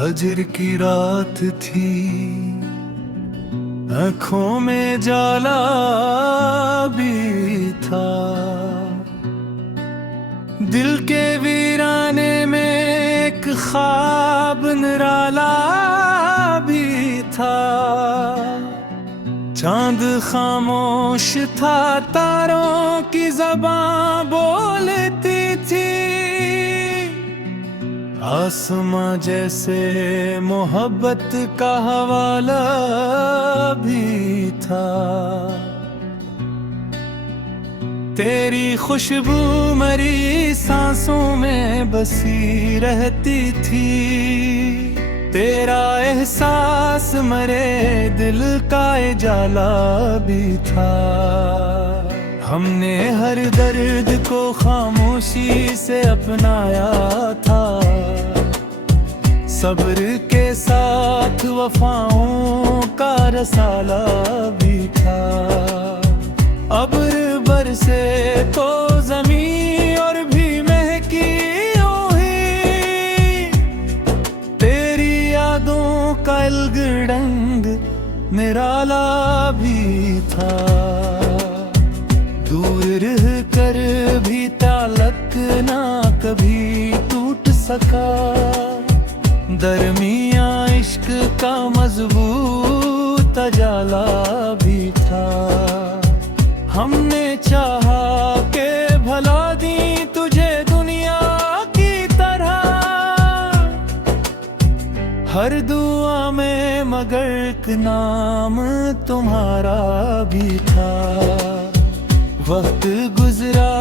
हजर की रात थी, आँखों में जाला भी था, दिल के वीराने में एक ख्वाब निराला भी था। चांद खामोश था, तारों की ज़बां बोलती थी, आसमां जैसे मोहब्बत का हवाला भी था। तेरी खुशबू मरी सांसों में बसी रहती थी, तेरा एहसास मरे दिल का जाला भी था। हमने हर दर्द को खामोशी से अपनाया था, सब्र के साथ वफाओं का रसाला भी था। अब्र बरसे तो ज़मीं और भी महकी हुई, तेरी यादों का इल्गडंग निराला भी था। दूर रह कर भी ताल्लुक ना कभी टूट सका, दरमिया इश्क का मजबूत जाला भी था। हमने चाहा के भला दी तुझे दुनिया की तरह, हर दुआ में मगर एक नाम तुम्हारा भी था। वक्त गुजरा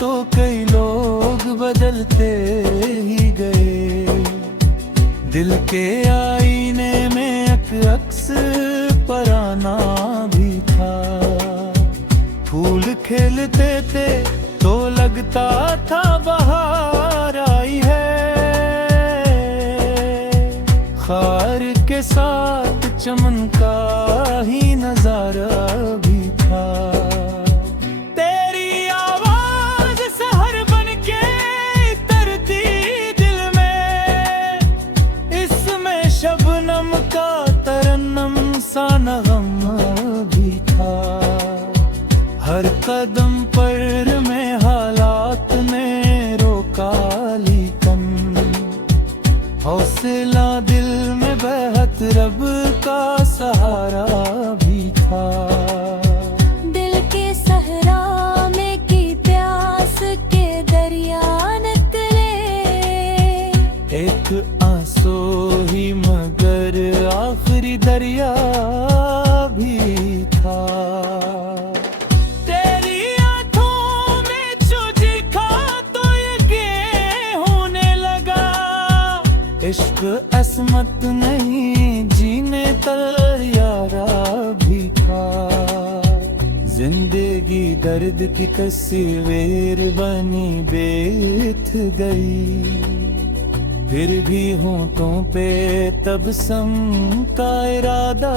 तो कई लोग बदलते ही गए, दिल के आईने में एक अक्स पराना भी था। फूल खिलते थे तो लगता था बहार आई है, खार के साथ चमन का ही नजारा भी था। तेरी आवाज सहर बनके तरती दिल में, इसमें शबनम का तरन्नम सा नगम भी था। हर कदम पर में हालात ने रोका, लेकिन हौसला दिल में बहत रब का सहारा भी था। दिल के सहरा में की प्यास के दरिया निकले, एक आंसू ही मगर आखिरी दरिया भी था। इश्क असमत नहीं जीने तैयारा भी था। जिंदगी दर्द की तस्वीर बनी बीत गई, फिर भी होंठों पे तबस्सुम का इरादा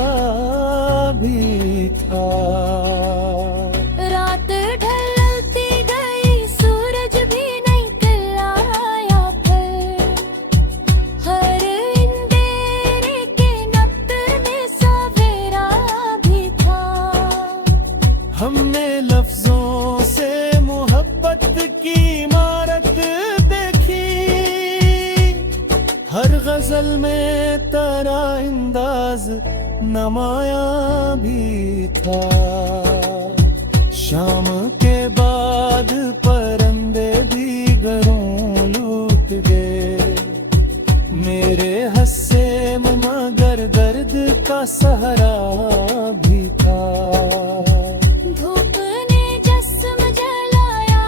भी था। रात ढलती गई, सूरज भी नहीं आया, फिर हर अंधेरे के नब्त में सवेरा भी था। हमने लफ्जों से मोहब्बत की इमारत देखी, हर गजल में तेरा अंदाज नमाया भी था। शाम के बाद परिंदे भी घरों लूट गए, मेरे हस्से मगर दर्द का सहारा भी था। धूप ने जिस्म जलाया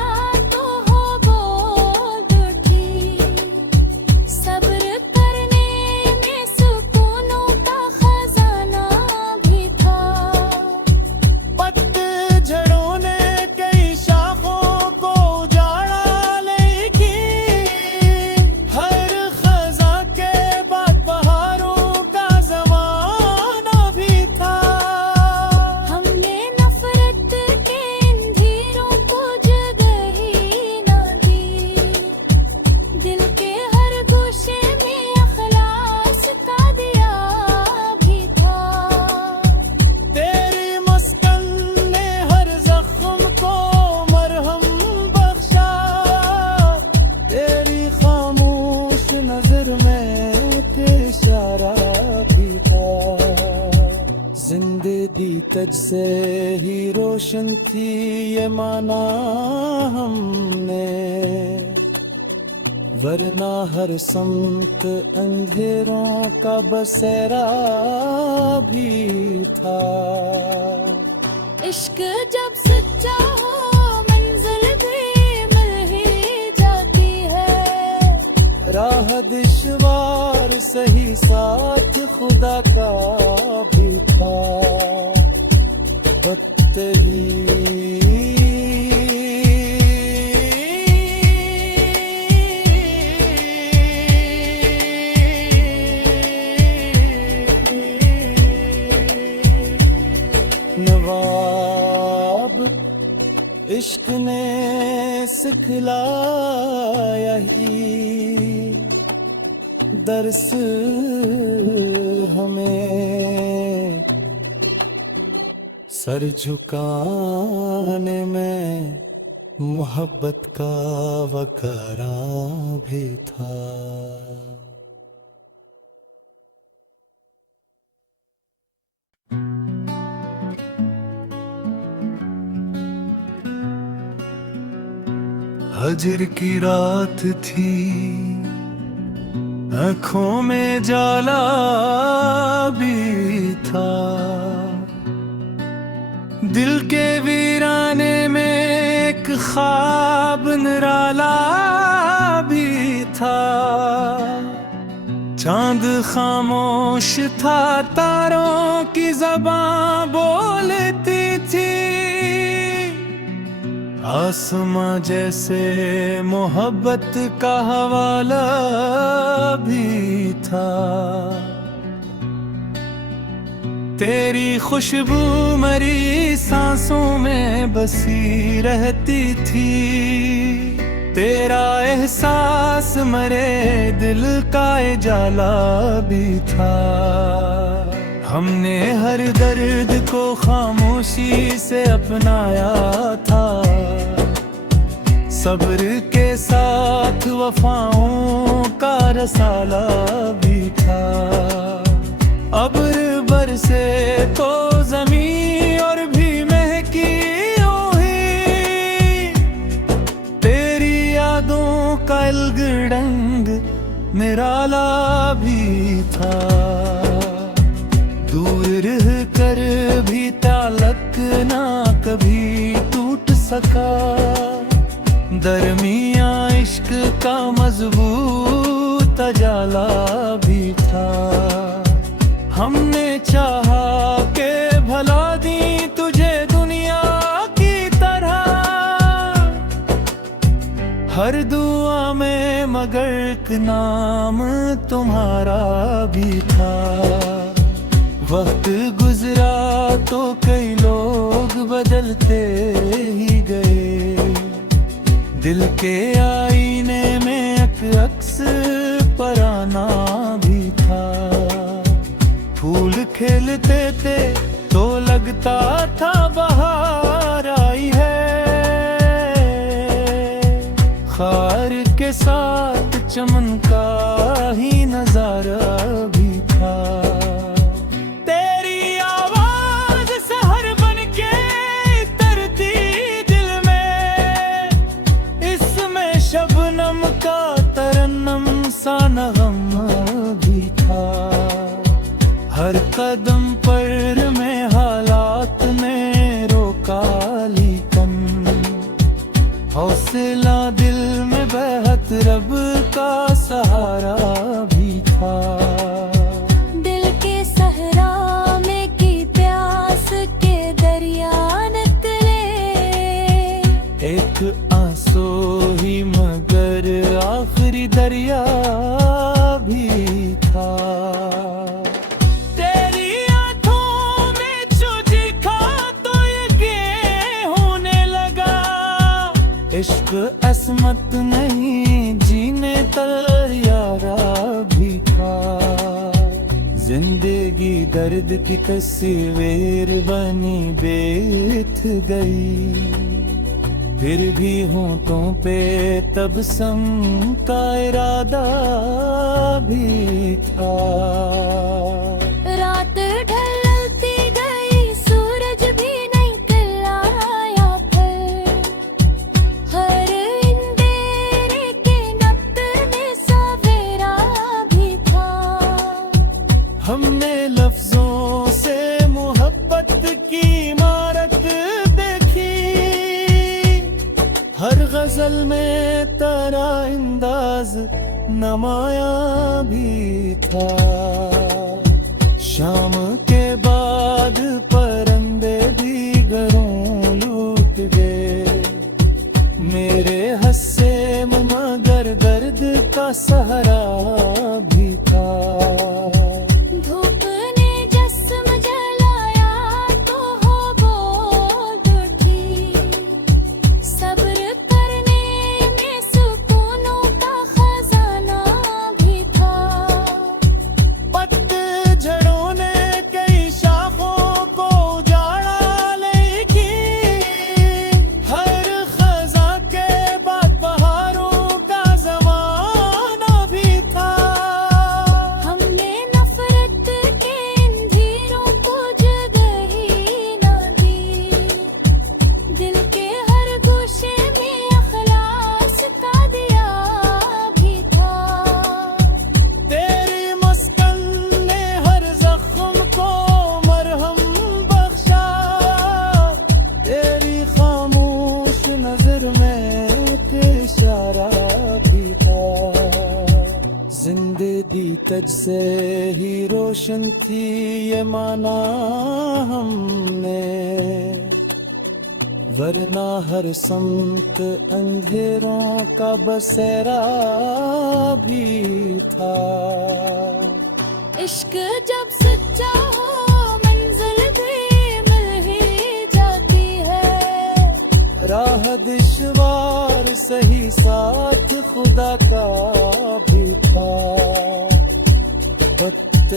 तो हो बोल उठी, सब्र करने में सुकूनों का खजाना भी था। पत्तझड़ों ने कई शाखों को तुझ से ही रोशन थी ये माना हमने, वरना हर समत अंधेरों का बसेरा भी था। इश्क जब सच्चा हो मंजिल भी मिल ही जाती है। राह दुश्वार सही साथ खुदा का भी था। वक्त नवाब इश्क ने सिखलाया ही दर्स हमें, सर झुकाने में मोहब्बत का वकरा भी था। हजर की रात थी, आँखों में जाला भी था। दिल के वीराने में एक ख्वाब निराला भी था। चांद खामोश था, तारों की ज़बां बोलती थी। आसमां जैसे मोहब्बत का हवाला भी था। तेरी खुशबू मरी सांसों में बसी रहती थी। तेरा एहसास मरे दिल का जाला भी था। हमने हर दर्द को खामोशी से अपनाया था। सब्र के साथ वफाओं का रसाला भी था। अब्र बरसे तो ज़मीं और भी महकी हुई। तेरी यादों का इल्गडंग निराला भी था। दूर रह कर भी ताल्लुक ना कभी टूट सका। दरमिया इश्क का मजबूत जाला भी था। हमने चाहा के भला दी तुझे दुनिया की तरह। हर दुआ में मगर एक नाम तुम्हारा भी था। वक्त गुजरा तो कई लोग बदलते ही गए। दिल के आईने में एक अक्स पराना भी था। फूल खिलते थे तो लगता था बहार आई है। खार के साथ चमन का ही नजारा भी था। शबनम का तरन्नम सा नगम भी था। हर कदम पर में हालात ने रोका लेकिन हौसला दिल में बहत रब का सहारा भी था। दिल के सहरा में की प्यास के दरिया निकले। एक आंसू ही मगर आखिरी दरिया भी था। तेरी आंखों में जो दिखा तो ये होने लगा। इश्क असमत नहीं जीने तैयारा भी था। जिंदगी दर्द की तस्वीर बनी बीत गई। फिर भी होंठों पे तबस्सुम का इरादा भी था। रात ढलती गई सूरज हर गजल में तेरा अंदाज नमाया भी था। शाम के बाद परंदे भी घरों लूट गए, मेरे हंसे मगर दर्द का सहारा भी था। धूप ने जिस्म जलाया तो हो बोल उठी, सब्र करने में सुकूनों का खजाना भी था। पतझड़ों ने कई शाखों को उजाड़ा, लेकिन हर खजा के बाद बहारों का जमाना भी था। हमने नफरत के अंधेरों को जगह ना दी, दिल के हर गोशे में अखलास का दिया भी था। तेरी मुस्कान ने हर जख्म को मरहम बख्शा, तेरी खामोश नजर में एक इशारा भी था। जिंदगी तुझ से ही रोशन थी ये माना हमने, वरना हर समत अंधेरों का बसेरा भी था। इश्क जब सच्चा हो मंजिल भी मिल ही जाती है। राह दुश्वार सही साथ खुदा का भी था। वक्त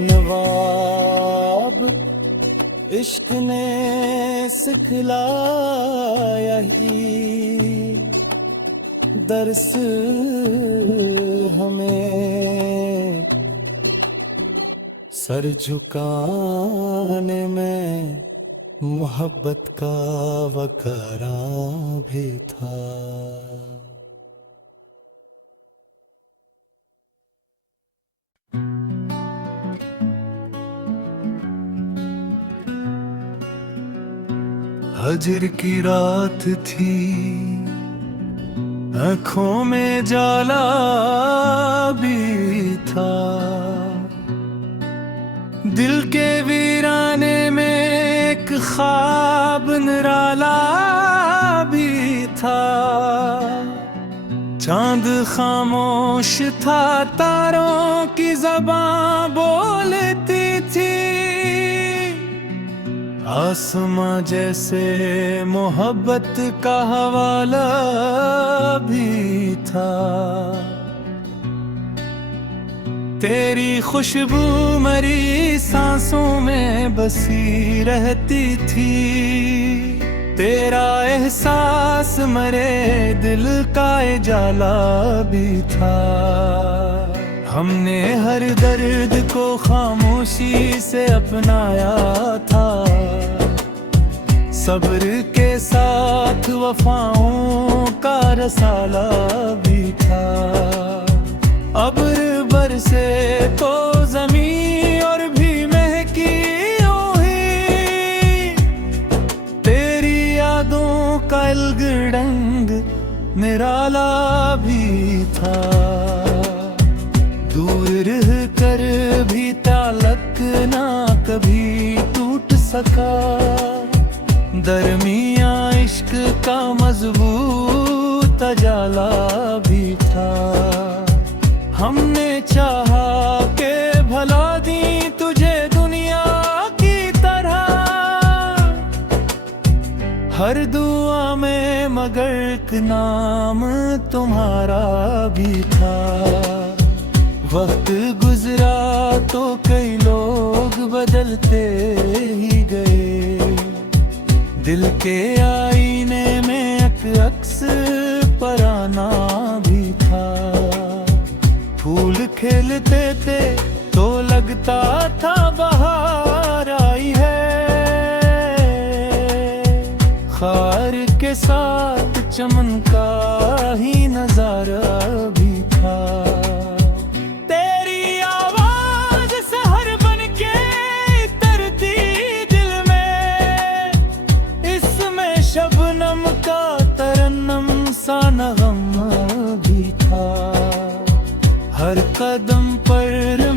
नवाब इश्क ने सिखलाया ही दर्स हमें, सर झुकाने में मोहब्बत का वकारा भी था। हजर की रात थी, आँखों में जाला भी था। दिल के वीराने में एक ख्वाब निराला भी था। चांद खामोश था, तारों की ज़बां बोलती थी। आसमां जैसे मोहब्बत का हवाला भी था। तेरी खुशबू मरी सांसों में बसी रहती थी। तेरा एहसास मरे दिल का जाला भी था। हमने हर दर्द को खामोशी से अपनाया था। सब्र के साथ वफाओं का रसाला भी था। अब्र बरसे तो ज़मीं और भी महकी हुई। तेरी यादों का इल्गडंग निराला भी था। दूर रह कर भी ताल्लुक ना कभी टूट सका। दरमिया इश्क का मजबूत जाला भी था। हमने चाहा के भला दी तुझे दुनिया की तरह। हर दुआ में मगर एक नाम तुम्हारा भी था। वक्त गुजरा तो कई लोग बदलते ही गए। दिल के आईने में एक अक्स पराना भी था। फूल खेलते थे तो लगता था बहार आई है। खार के साथ चमन का ही नजारा भी था। तेरी आवाज सहर बन के तरती दिल में, इसमें शबनम का तरन्नम सा नगम भी था। हर कदम पर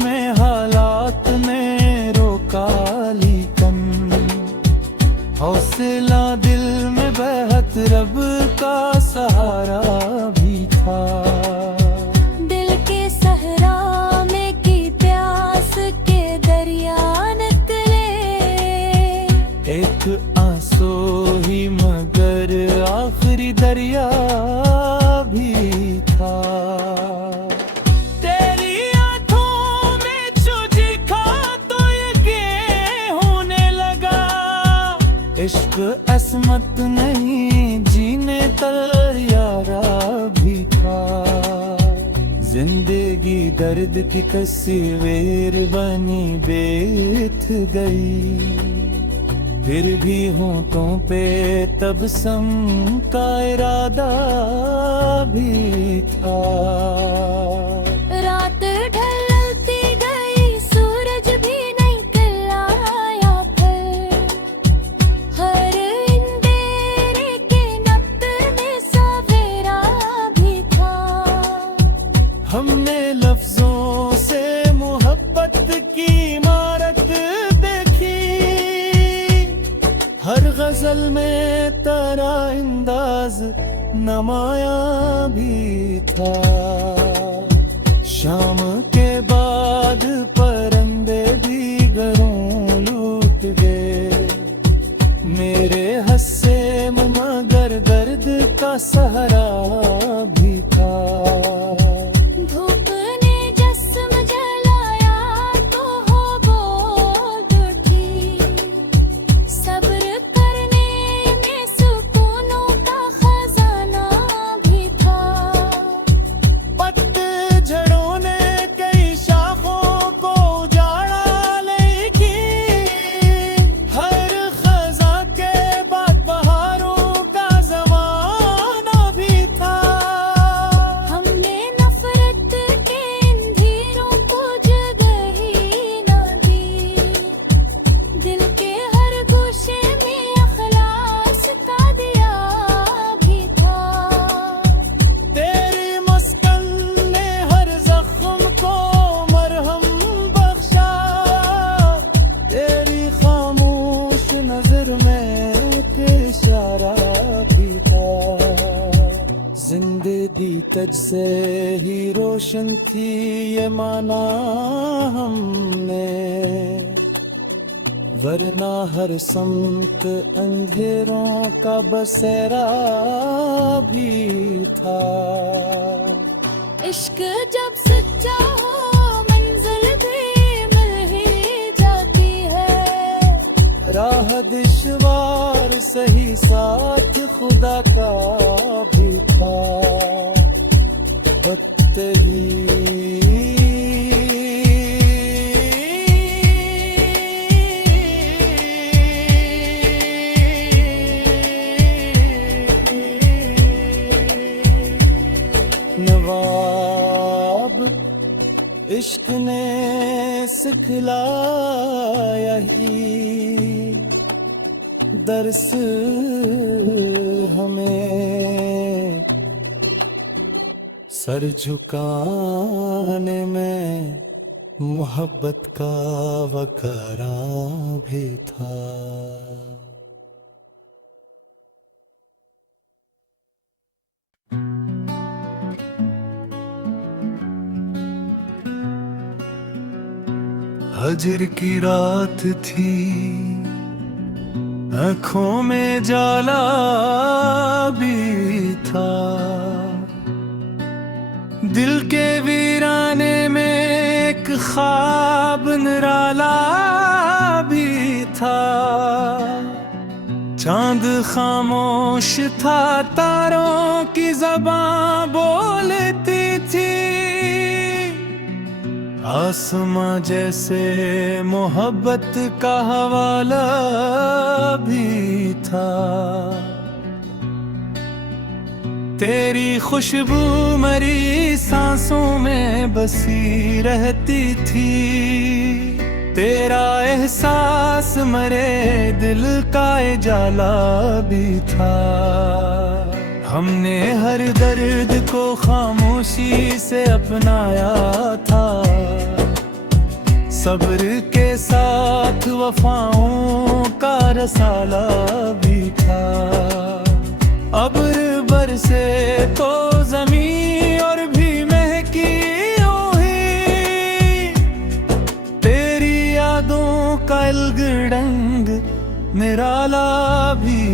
में हालात ने रोका, लेकिन हौसला दिल में बहत रब का सहारा भी था। दिल के सहरा में की प्यास के दरिया निकले, एक आंसू ही मगर आखिरी दरिया भी था। तेरी आंखों में जो देखा तो यकीन होने लगा, इश्क असमत नहीं जीने तैयारा भी था। जिंदगी दर्द की तस्वीर बनी बीत गई, फिर भी होठों पे तबस्सुम का इरादा भी था। रात ढलती गई सूरज भी निकल आया फिर, हर अंधेरे के नब्त में सवेरा भी था। हमने लफ्जों से मोहब्बत की इमारत देखी, हर गजल में तेरा अंदाज नमाया भी था। शाम के बाद परिंदे भी घरों लूट गए, मेरे हस्से मगर दर्द का सहारा भी था। धूप ने जिस्म जलाया तो हो बोल उठी, सब्र करने में सुकूनों का खजाना भी था। पतझड़ों ने कई शाखों को उजाड़ा, लेकिन हर खजा के बाद बहारों का जमाना भी था। हमने नफरत के अंधेरों को जगह ही ना दी, दिल के हर गोशे में अखलास का दिया भी था। तेरी मुस्कान ने हर जख्म को मरहम बख्शा, तेरी खामोश नजर में इशारा भी था। जिंदगी तुझ से ही रोशन थी ये माना हमने, वरना हर समत अंधेरों का बसेरा भी था। इश्क जब सच्चा हो मंजिल भी मिल ही जाती है, राह दुश्वार सही साथ खुदा का भी था। वक्त ही नवाब इश्क ने सिखलाया ही दर्स हमें, सर झुकाने में मोहब्बत का वकारा भी था। हजर की रात थी, आँखों में जाला भी था, दिल के वीराने में एक ख्वाब निराला भी था। चांद खामोश था, तारों की ज़बां बोलती थी, आसमां जैसे मोहब्बत का हवाला भी था। तेरी खुशबू मेरी सांसों में बसी रहती थी, तेरा एहसास मेरे दिल का उजाला भी था। हमने हर दर्द को खामोशी से अपनाया था, सब्र के साथ वफाओं का रसाला भी था। अब्र बरसे तो ज़मीं और भी महकी हुई, तेरी यादों का अलगडंग निराला भी